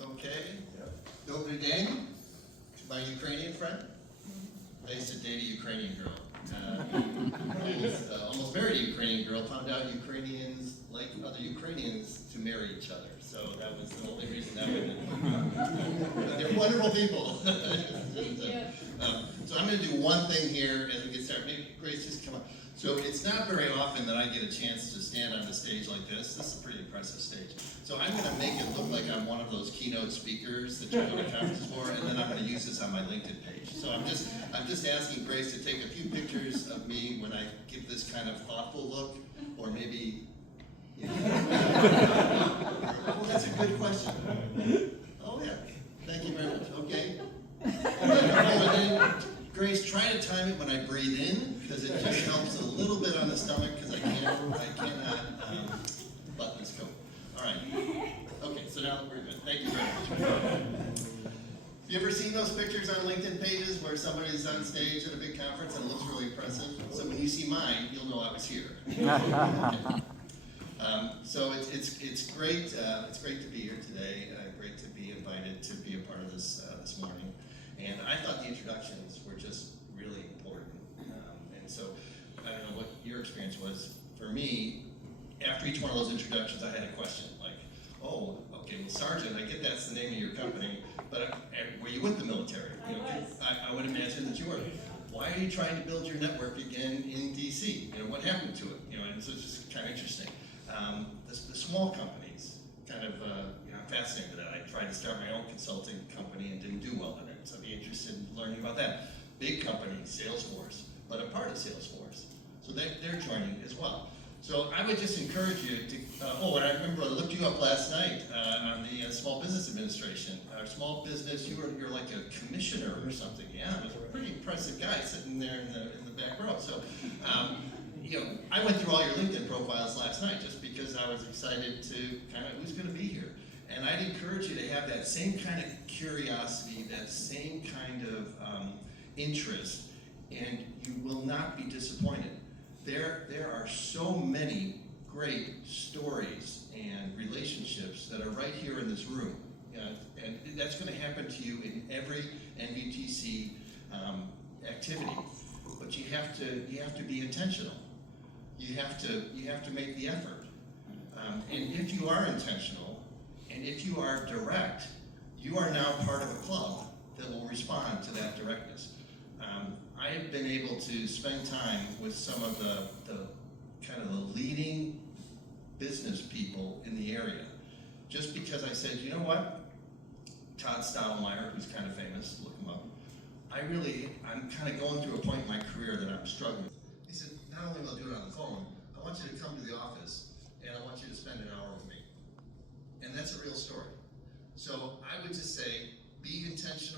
Okay. Dobry den, my Ukrainian friend. I used to date a Ukrainian girl. Almost married a Ukrainian girl, found out Ukrainians like other Ukrainians to marry each other. So that was the only reason that went. They're wonderful people. So I'm going to do one thing here as we get started. Maybe Grace, just come on. So it's not very often that I get a chance to stand on the stage like this. This is a pretty impressive stage. So I'm going to make it look like I'm one of those keynote speakers that you go to conferences for, and then I'm going to use this on my LinkedIn page. So I'm just asking Grace to take a few pictures of me when I give this kind of thoughtful look, or maybe. Oh, that's a good question. Oh yeah, thank you very much. Okay. And then, Grace, try to time it when I breathe in, because it just helps a little bit on the stomach, because I cannot button this coat. All right. Okay, so now we're good. Thank you very much. You ever seen those pictures on LinkedIn pages where somebody's on stage at a big conference and it looks really impressive? So when you see mine, you'll know I was here. Okay. So it's great. It's great to be here today. Great to be invited to be a part of this this morning. And I thought the introductions were just really important. And so I don't know what your experience was. For me, after each one of those introductions, I had a question like, oh, okay, well, Sergeant, I get that's the name of your company, but were you with the military? You know, I would imagine that you were. Why are you trying to build your network again in DC? You know, what happened to it? You know, and so it's just kind of interesting. The small companies, kind of, you know, I'm fascinated with that. I tried to start my own consulting company and didn't do well in it, so I'd be interested in learning about that. Big companies, Salesforce, but a part of Salesforce, so they're joining as well. So I would just encourage you to, and I remember I looked you up last night on the Small Business Administration. Our small business, you're like a commissioner or something. Yeah, it was a pretty impressive guy sitting there in the back row. So, you know, I went through all your LinkedIn profiles last night just because I was excited to kind of who's going to be here. And I'd encourage you to have that same kind of curiosity, that same kind of interest, and you will not be disappointed. There are so many great stories and relationships that are right here in this room. And that's going to happen to you in every NVTC activity. But you have to be intentional. You have to make the effort. And if you are intentional, and if you are direct, you are now part of a club that will respond to that directness. I have been able to spend time with some of the kind of the leading business people in the area, just because I said, you know what, Todd Stottlemyre, who's kind of famous, look him up. I'm kind of going through a point in my career that I'm struggling. He said, not only will I do it on the phone, I want you to come to the office and I want you to spend an hour with me. And that's a real story. So I would just say, be intentional.